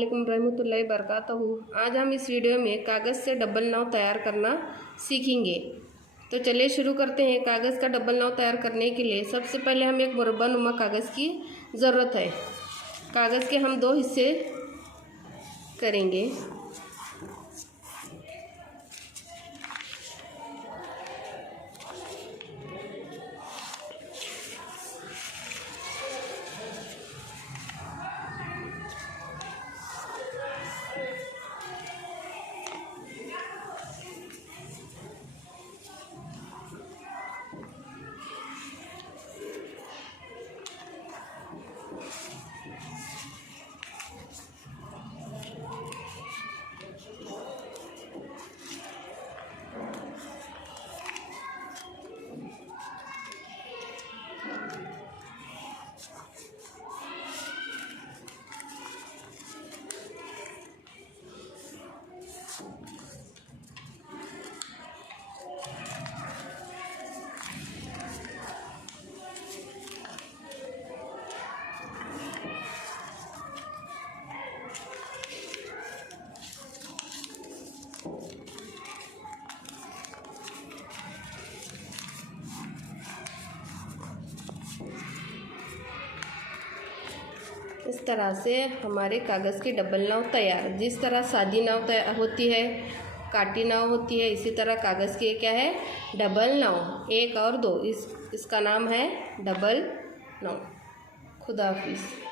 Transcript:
अस्सलामुअलैकुम रहमतुल्लाहि बरकातहू। आज हम इस वीडियो में कागज़ से डबल नाव तैयार करना सीखेंगे। तो चलिए शुरू करते हैं। कागज़ का डबल नाव तैयार करने के लिए सबसे पहले हमें एक मुरब्बा नुमा कागज़ की ज़रूरत है। कागज़ के हम 2 हिस्से करेंगे। इस तरह से हमारे कागज़ की डबल नाव तैयार। जिस तरह सादी नाव तैयार होती है, काटी नाव होती है, इसी तरह कागज़ की क्या है, डबल नाव। 1 और 2 इसका नाम है डबल नाव। खुदा हाफिज़।